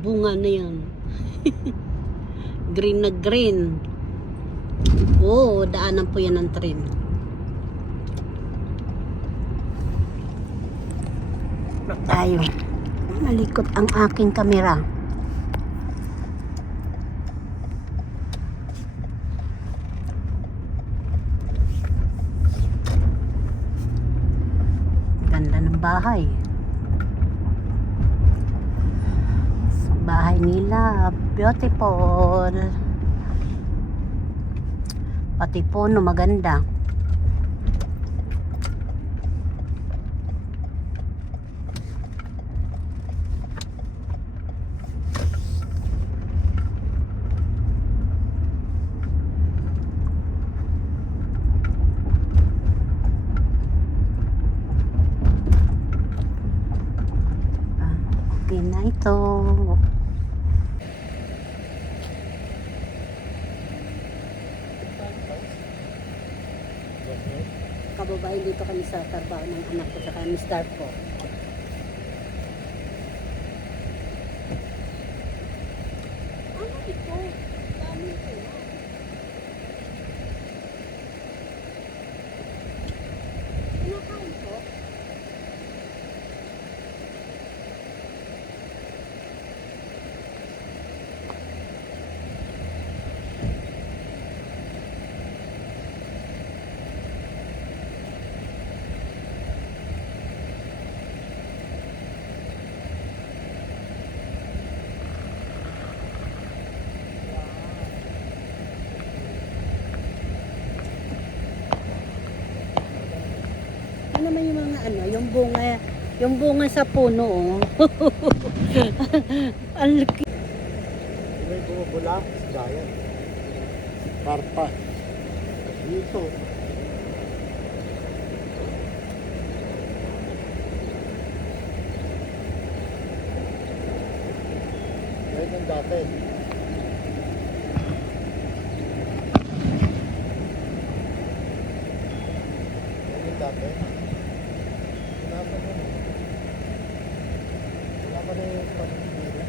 bunga na yan. Green na green. Oo, daanan po yan ng train. Tayo. Nalikot ang aking kamera. Ganda ng bahay. Bahay nila, beautiful. Pati puno maganda. Okay na ito. Kababae dito kami sa trabaho ng anak ko sa Mr. ko. Ano ito? Dami ito. Kinakain ko? Ano naman yung mga ano, yung bunga sa puno, oh. Ang laki. May bumubula sa bayan. Parpa. Dito. Ngayon yung dati. Ngayon yung dati. Wala pa na yung pag-ibig.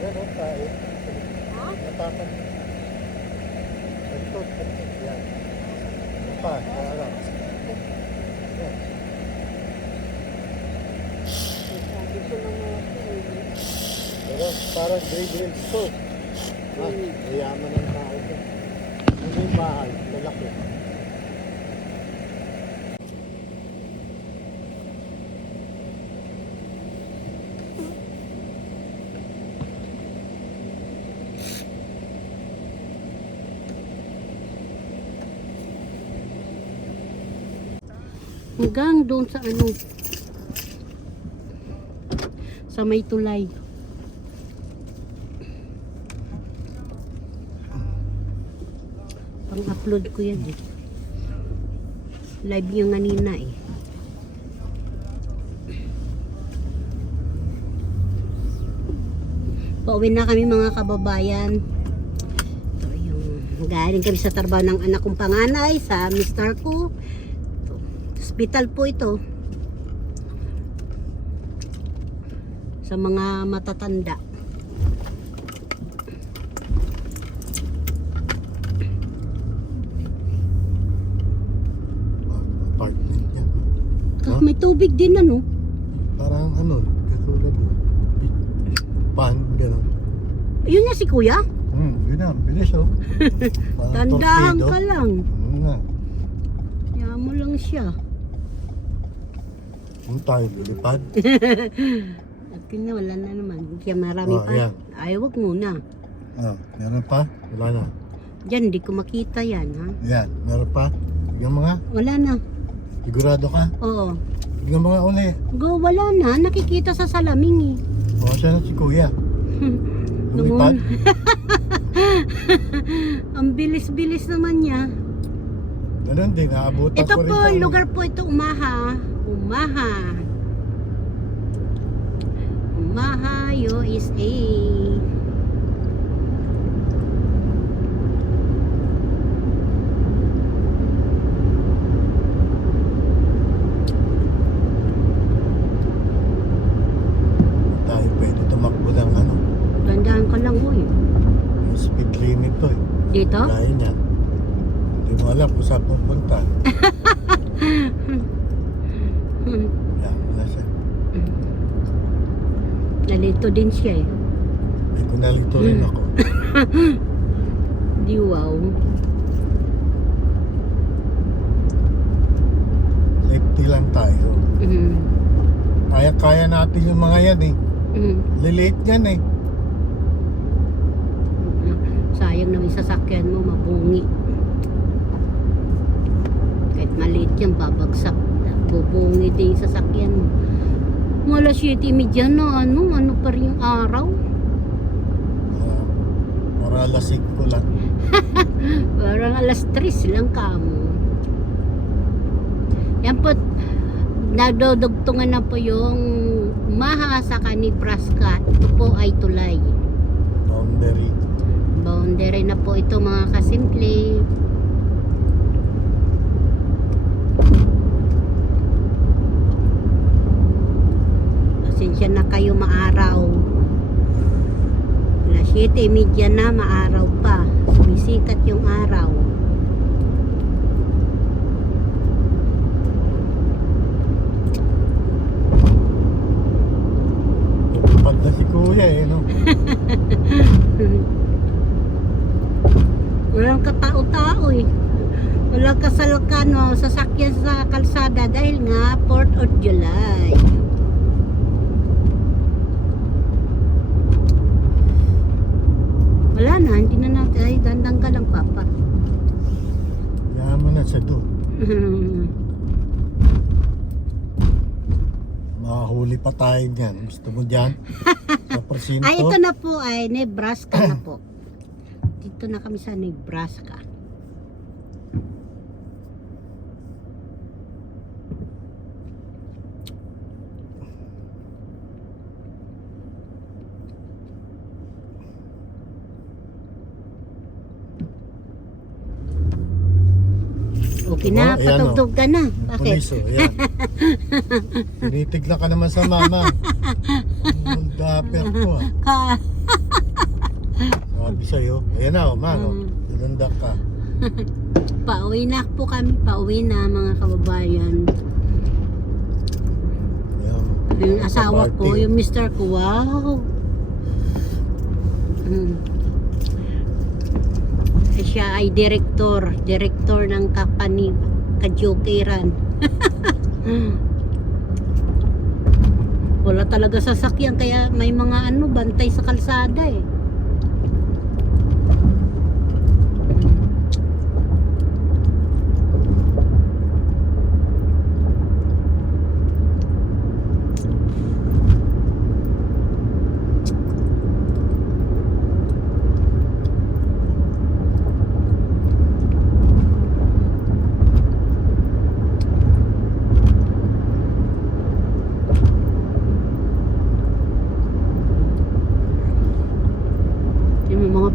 Yan o, tayo. Natapan. Ito. Yan. Pa, harap. Yan. Pero parang grade ito. Mayaman ang tao ito. Ano yung bahay? Malaki. Hanggang doon sa ano, sa may tulay. Pang-upload ko yan eh. Live yung kanina eh. Pauwi na kami mga kababayan. Ito yung galing kami sa trabaho ng anak kong panganay sa Mr. ko. Hospital po ito sa mga matatanda. Apartment yan. May tubig din ano. Parang ano, katulad pan, gano'n. Yun nga si kuya. Yun na, bilis oh. Tandaan ka lang. Nga. Kaya mo lang siya. Kung tayo lulipad. At kanya wala na naman. Kaya marami pa. Ayan. Ay, wag muna. Meron pa? Wala na. Diyan, di ko makita yan, ha? Yan, meron pa? Yung mga, Wala na. sigurado ka? Oo. Tingnan mga uli. Go, wala na. Nakikita sa salaming eh. O, siya na si Kuya. Lumipad. Ang bilis-bilis naman niya. Ganun din, naabutan Ito ko rin po, to. lugar po ito, Umaha. Umaha. Umaha, USA. Tayo pwede tumakbo ng ano. Tandaan ka lang, uy. Yung speed limit to eh. Dito? Gaya niya. Hindi mo alam kung saan pupunta. Yan, wala siya. Nalito din siya eh. May kunalito rin ako. Di wow. Safety lang tayo. Mm. Kaya-kaya natin yung mga yan eh. Mm. Lilate yan eh. Sayang na may sasakyan mo, mabungi. Kahit maliit yan, babagsak. Bubungi din yung sasakyan mo. Mula 7:30 na, ano pa rin yung araw? Para lasing ko lang. Parang alas 3 lang kamo. Yan po, nadodugtungan na po yung Umaha sa Nebraska. Ito po ay tulay. Boundary. Boundary na po ito mga kasimple. Pasensya na kayo, maaraw. Alas 7:30 na, maaraw pa. Sumisikat yung araw. Pag na si Kuya eh, no? Walang katao-tao eh. Walang kasalkan o sasakyan sa kalsada dahil nga 4th of July. Wala na, hindi na natin. Ay, dandang ka lang, Papa. Yaman na siya doon. Mahuli pa tayo dyan. Gusto mo dyan? Sa presinto? Ay, ito na po ay Nebraska na po. Dito na kami sa Nebraska. Okay na, Oh, ayan, patugtog ka na. Bakit? Pulis, oh, ayan. Tinitigla ka naman sa mama. Ang dapper ko ah. Sabi sa'yo, ayan na, oh, man, oh. Tinundak ka. Pauwi na po kami. Pauwi na mga kababayan. Ayan. Yung asawa ko, Party. yung mister ko, wow. Siya ay director ng company Kajokiran. Wala talaga sasakyan kaya may mga bantay sa kalsada eh.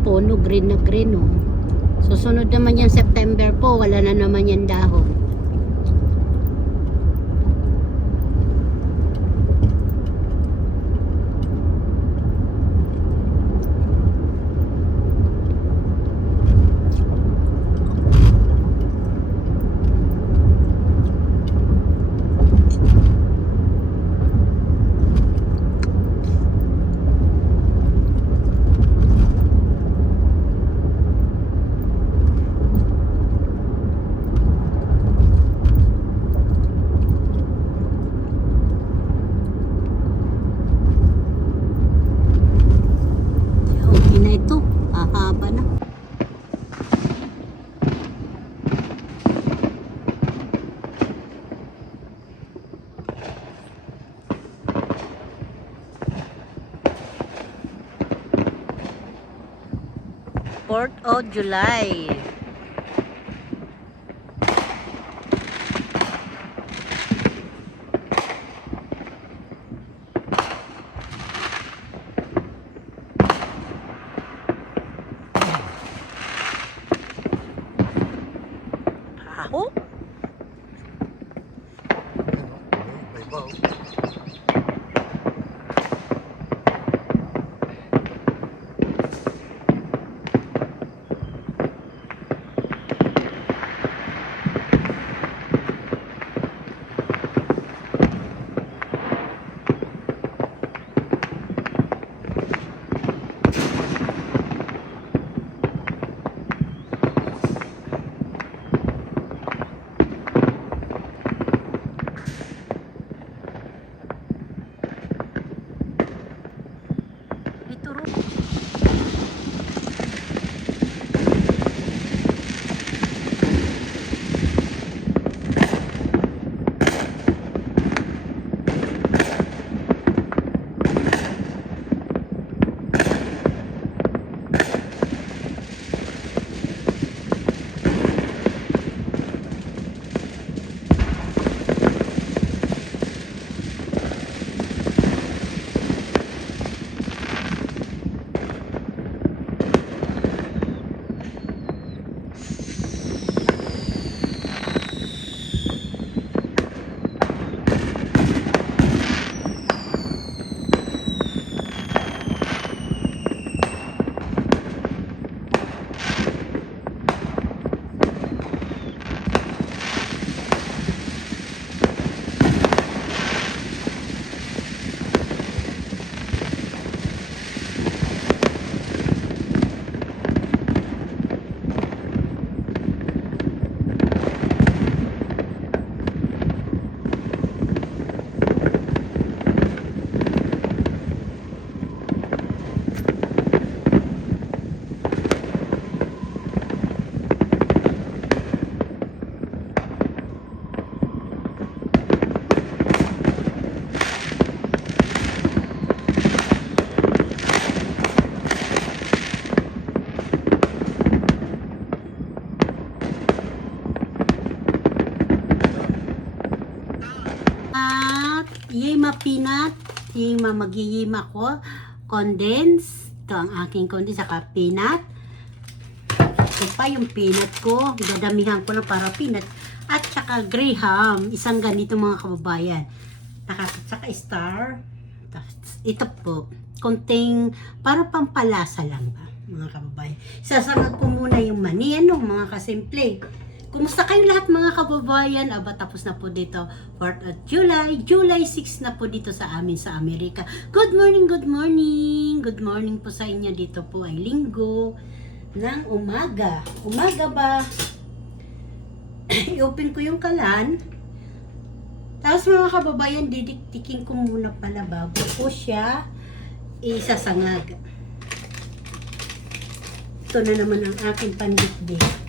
Puno, green na green oh. Susunod naman yan September po, wala na naman yan dahon. 4th of July. Paho? May baw. Ito ro. At yema peanut, yema magyiyima ko, condense, ito ang aking condense, saka peanut. Ito pa yung peanut ko, dadamihan ko lang para peanut. At saka graham, isang ganito mga kababayan. Saka star. Ito po, konting, para pampalasa lang ba, mga kababayan. Sasangag ko muna yung mani, mga kasimple. Kumusta kayo lahat mga kababayan? Aba, tapos na po dito 4th of July. July 6 na po dito sa amin sa Amerika. Good morning, good morning. Good morning po sa inyo. Dito po ay linggo ng umaga. Umaga ba? I-open ko yung kalan. Tapos mga kababayan, didiktikin ko muna pala bago po siya isasangag. Ito na naman ang aking pandikdik.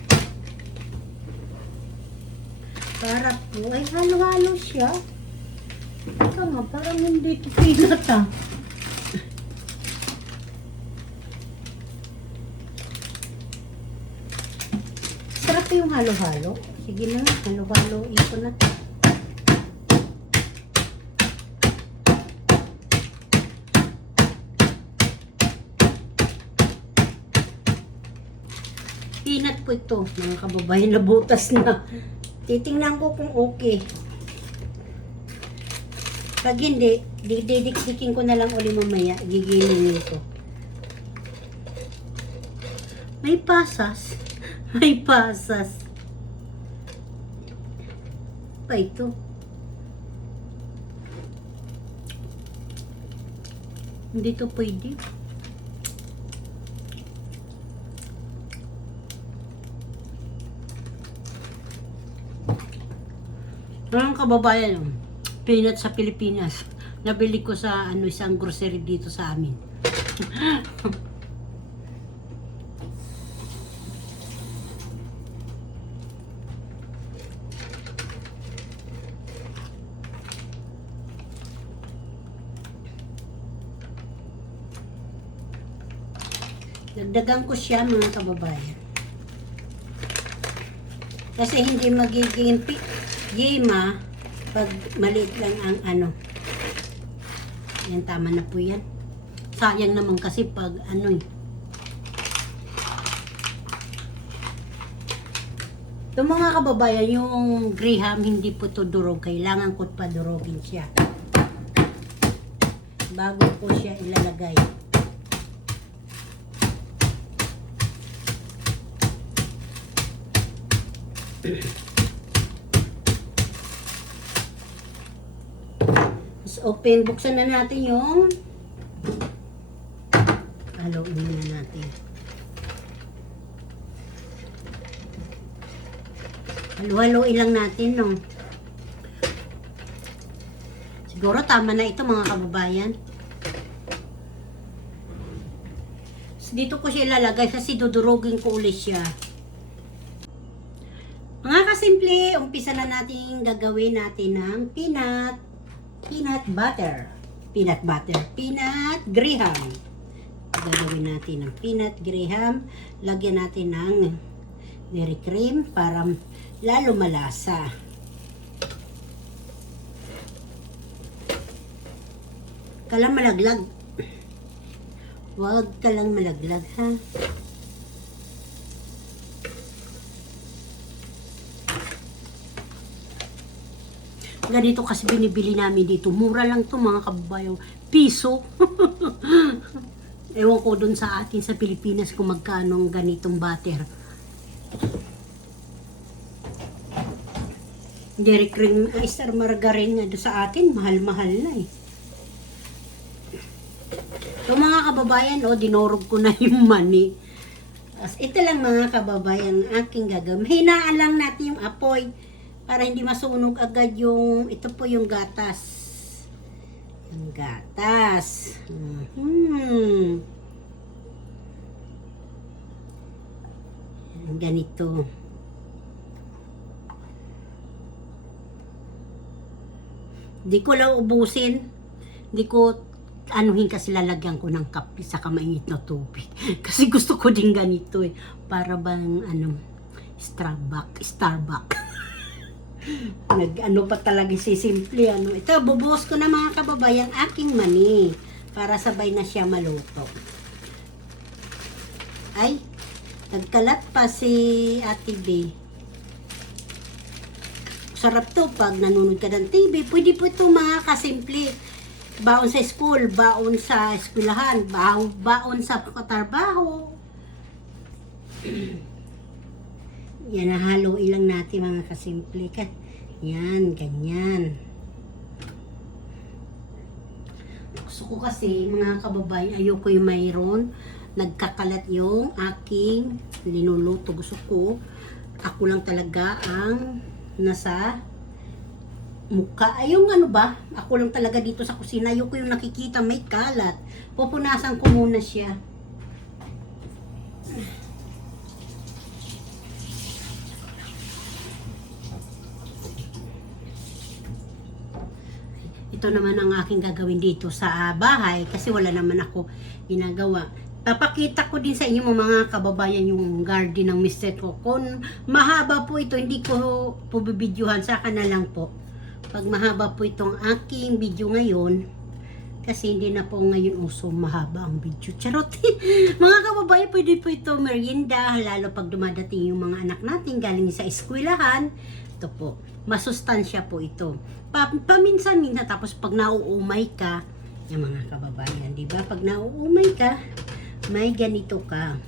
Para po ay halo-halo siya. Ika nga, parang hindi ito peanut ah. Sarap yung halo-halo. Sige na, halo-halo. Ito na. Peanut po ito, mga kababayan, nabutas na. Titingnan ko kung okay. Pag hindi, didikdikin ko na lang uli mamaya. Gigilingin ko. May pasas. May pasas. Pa ito. Hindi to pwede. Mga kababayan, peanut sa Pilipinas. Nabili ko sa isang grocery dito sa amin. Dagdagan ko siya mga kababayan. Kasi hindi magiging yema pag maliit lang ang ano. Yan, tama na po yan. Sayang naman kasi pag ano eh. Ito mga kababayan, yung graham, hindi po to durog. Kailangan ko pa durogin siya. Bago ko siya ilalagay. Open, buksan na natin yung haluin na natin. Halu-haluin lang natin, no? Siguro tama na ito mga kababayan. So, dito ko siya ilalagay kasi dudurugin ko ulit siya. Mga kasimple, umpisa na natin gagawin natin ng peanut graham. Gagawin natin ng peanut graham. Lagyan natin ng dairy cream para lalo malasa. Kalang malaglag. Huwag ka lang malaglag, ha? Ganito kasi binibili namin dito. Mura lang to mga kababayan. Piso. Ewan ko dun sa atin sa Pilipinas kung magkano ang ganitong butter. Dairy cream, star margarine nga doon sa atin. Mahal-mahal na eh. So mga kababayan, dinorog ko na yung money. As ito lang mga kababayan aking gagawin. Hinaan lang natin yung apoy. Para hindi masunog agad yung, ito po yung gatas. Yung gatas. Ganito. Di ko lang ubusin. Di ko anuhin kasi lalagyan ko ng kape sa mainit na tubig. Kasi gusto ko din ganito eh. Para bang Starbucks. Ano pa talaga si simple ito bubuhos ko na mga kababayan aking mani para sabay na siya maluto. Ay, nagkalat pa si Ate B. Sarap to pag nanonood ka ng TV. Pwede po ito mga kasimple. Baon sa school, baon sa eskwelahan, baon sa trabaho. Yan, nahalo ilang natin mga kasimple ka. Yan, ganyan. Gusto ko kasi mga kababayan, ayoko yung mayroon nagkakalat yung aking linuluto. Gusto ko, ako lang talaga ang nasa mukha. Ay, yung ako lang talaga dito sa kusina. Ayoko yung nakikita may kalat. Pupunasan ko muna siya. Ito naman ang aking gagawin dito sa bahay kasi wala naman ako ginagawa. Papakita ko din sa inyo mga kababayan yung garden ng mister ko. Kung mahaba po ito, hindi ko po bibidyohan, saka na lang po. Pag mahaba po itong aking video ngayon, kasi hindi na po ngayon uso mahaba ang video. Charot! Mga kababayan, pwede po ito merienda, lalo pag dumadating yung mga anak natin galing sa eskwelahan. Ito po, masustansya po ito. Paminsan-minsan, tapos pag nauumay ka, yung mga kababayan, di ba? Pag nauumay ka, may ganito ka.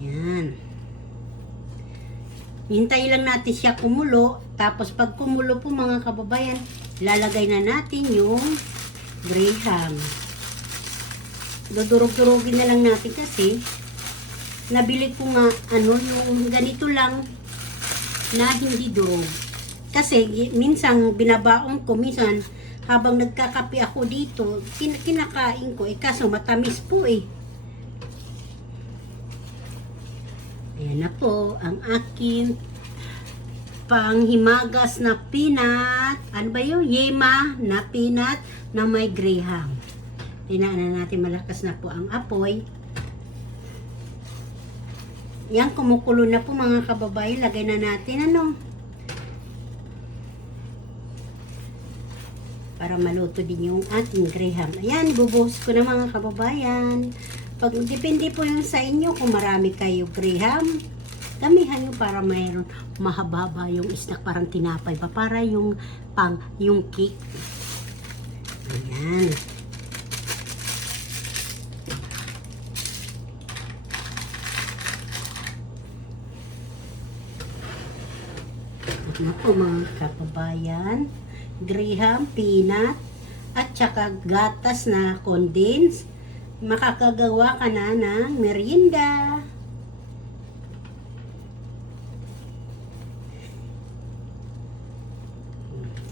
Yan. Hintay lang natin siya kumulo. Tapos pag kumulo po mga kababayan, lalagay na natin yung graham. Dudurog-durogin na lang natin kasi nabili ko nga yung ganito lang na hindi durog. Kasi minsan binabaon ko, minsan habang nagkakape ako dito, kinakain ko, kaso matamis po eh. Ayan na po ang aking panghimagas na peanut. Ano ba yun? Yema na peanut na may graham. Tinaan na natin, malakas na po ang apoy. Yan, kumukulo na po mga kababayan. Lagay na natin ano. Para maluto din yung ating graham. Ayan, ibubuhos ko na mga kababayan. Depende po yung sa inyo kung marami kayo graham. Damihan nyo para mayroon mahaba yung snack, parang tinapay pa. Para yung yung cake. Ayan. Ito po mga kababayan. Graham, peanut, at saka gatas na condensed. Makakagawa ka na ng merienda.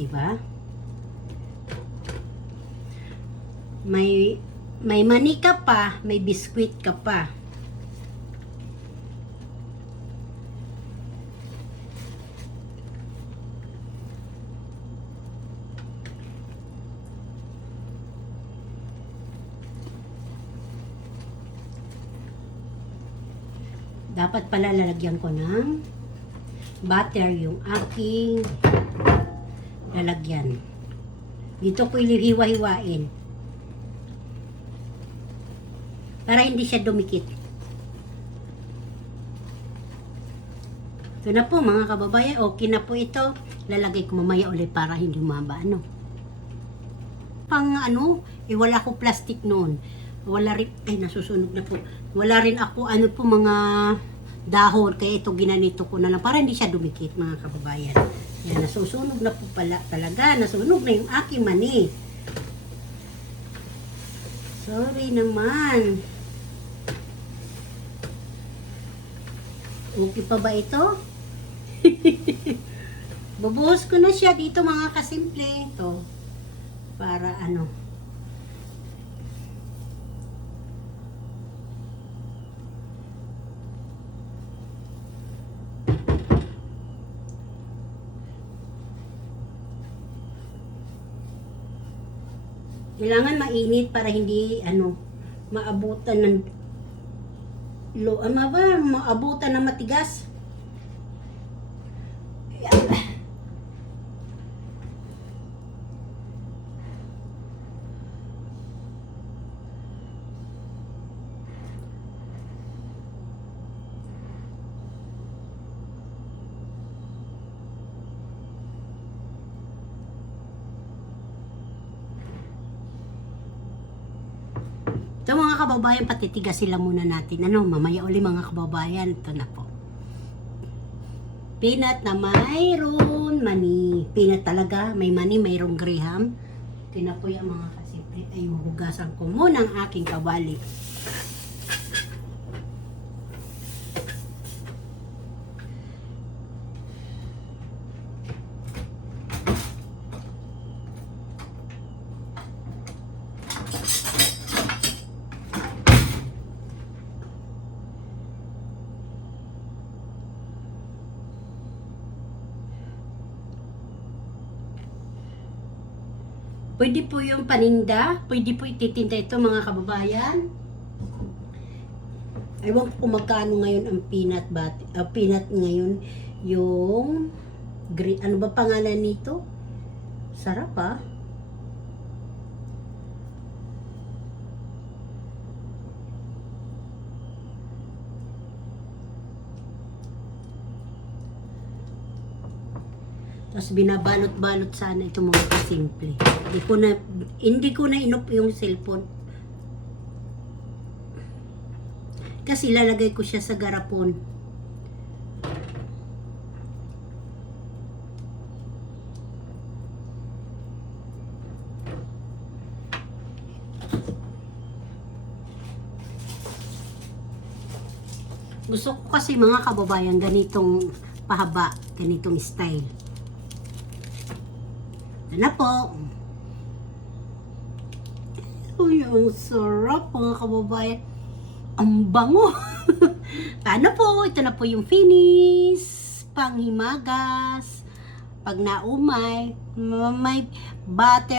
Diba? May mani ka pa, may biskwit ka pa. Dapat pala lalagyan ko ng butter yung aking lalagyan. Dito ko hiwa-hiwain. Para hindi siya dumikit. Ito na po mga kababayan. Okay na po ito. Lalagay ko mamaya ulit para hindi umaba. Ano? Pang ano, wala ko plastic noon. Wala rin, ay nasusunog na po. Wala rin ako ano po mga dahon. Kaya ito ginanito ko na lang para hindi siya dumikit mga kababayan. Yan, nasusunog na po pala talaga. Nasunog na yung aking mani. Sorry naman. Okay pa ba ito? Bubuhos ko na siya dito mga kasimple. Ito. Para ano. Kailangan mainit para hindi ano maabutan ng maabutan ng matigas. Ito mga kababayan, patitigas sila muna natin. Ano, mamaya uli mga kababayan. Ito na po. Peanut na mayroon mani. Peanut talaga, may mani, mayroong graham. Ito na po yung mga kasimple. Ay, hugasan ko muna ang aking kawali. Pwede po yung paninda, pwede po ititinda ito mga kababayan. Ewan ko kung magkano ngayon ang peanut ngayon, yung green, ano ba pangalan nito? Sarap ah. Tapos binabalot-balot sana ito mga kasimple. Hindi ko na inup yung cellphone. Kasi lalagay ko siya sa garapon. Gusto ko kasi mga kababayan ganitong pahaba, ganitong style. Ito na po. Uy, ang sarap mga kababayan. Ang bango. Paano po? Ito na po yung finish. Panghimagas. Pag naumay, may butter.